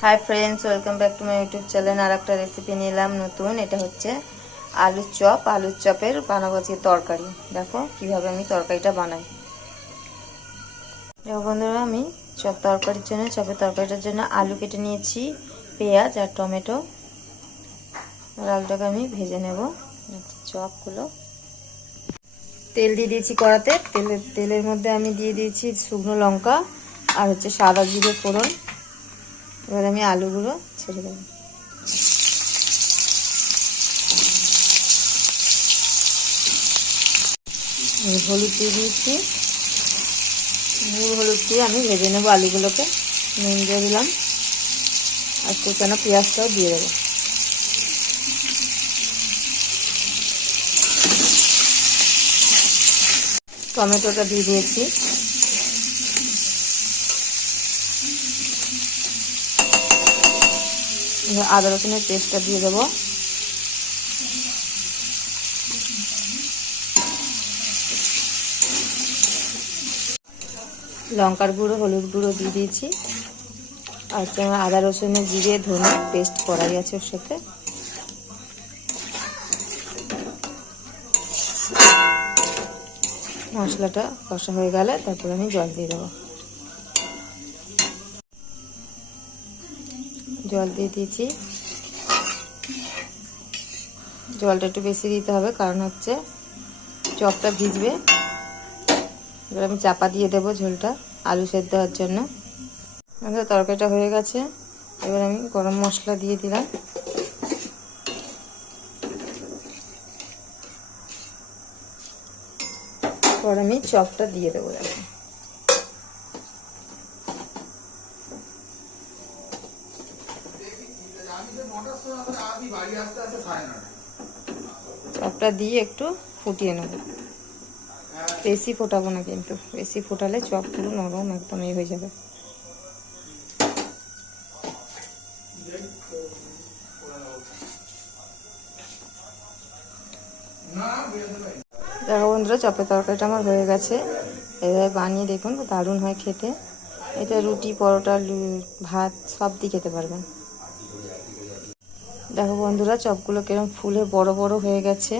Hi friends, welcome back to my YouTube channel. और एक recipe निलाम नतून। এটা হচ্ছে আলুর চপ। আলুর চপের বানাবো আজকে তরকারি। দেখো কিভাবে আমি তরকারিটা বানাই। দেখো বন্ধুরা, আমি চপের তরকারিটার জন্য আলু কেটে নিয়েছি, পেঁয়াজ আর টমেটো। আর আলুটাকে আমি ভেজে নেব। চপগুলো তেল দিয়ে দিয়েছি কড়াতে। তেলের মধ্যে আমি দিয়ে দিয়েছি শুকনো লঙ্কা আর হচ্ছে সাদা জিরে ফোড়ন। এবার আমি আলুগুলো ছেড়ে দেব। হলুদ দিয়ে দিয়েছি, নুন হলুদ দিয়ে আমি ভেজে নেবো আলুগুলোকে। নুন দিয়ে দিলাম আর কুচানো পেঁয়াজটাও দিয়ে দেবো। টমেটোটা দিয়ে দিয়েছি। আদা রসুনের পেস্টটা দিয়ে দেবো। লঙ্কার গুঁড়ো, হলুদ গুঁড়ো দিয়ে দিয়েছি। আর তোমার আদা রসুনের জিরে ধনে পেস্ট করাই আছে ওর সাথে। মশলাটা কষা হয়ে গেলে তারপর আমি জল দিয়ে দেবো। জল দিয়ে দিয়েছি। জলটা একটু বেশি দিতে হবে, কারণ হচ্ছে চপটা ভিজবে। এবার আমি চাপা দিয়ে দেবো ঝোলটা আলু সেদ্ধ হওয়ার জন্য। আমাদের তরকারিটা হয়ে গেছে। এবার আমি গরম মশলা দিয়ে দিলাম। পর আমি চপটা দিয়ে দেবো। দেখো চপটা দিয়ে একটু ফুটিয়ে নেব। বেশি ফোটাবো না, কিন্তু বেশি ফোটালে চপ পুরো নরম একদম হয়ে যাবে। দেখো বন্ধুরা, চপের তরকারিটা আমার হয়ে গেছে। এভাবে বানিয়ে দেখুন, দারুণ হয় খেতে। এটা রুটি, পরোটা, ভাত সব দিয়ে খেতে পারবেন। দেখো বন্ধুরা, চপগুলো কিরকম ফুলে বড় বড় হয়ে গেছে।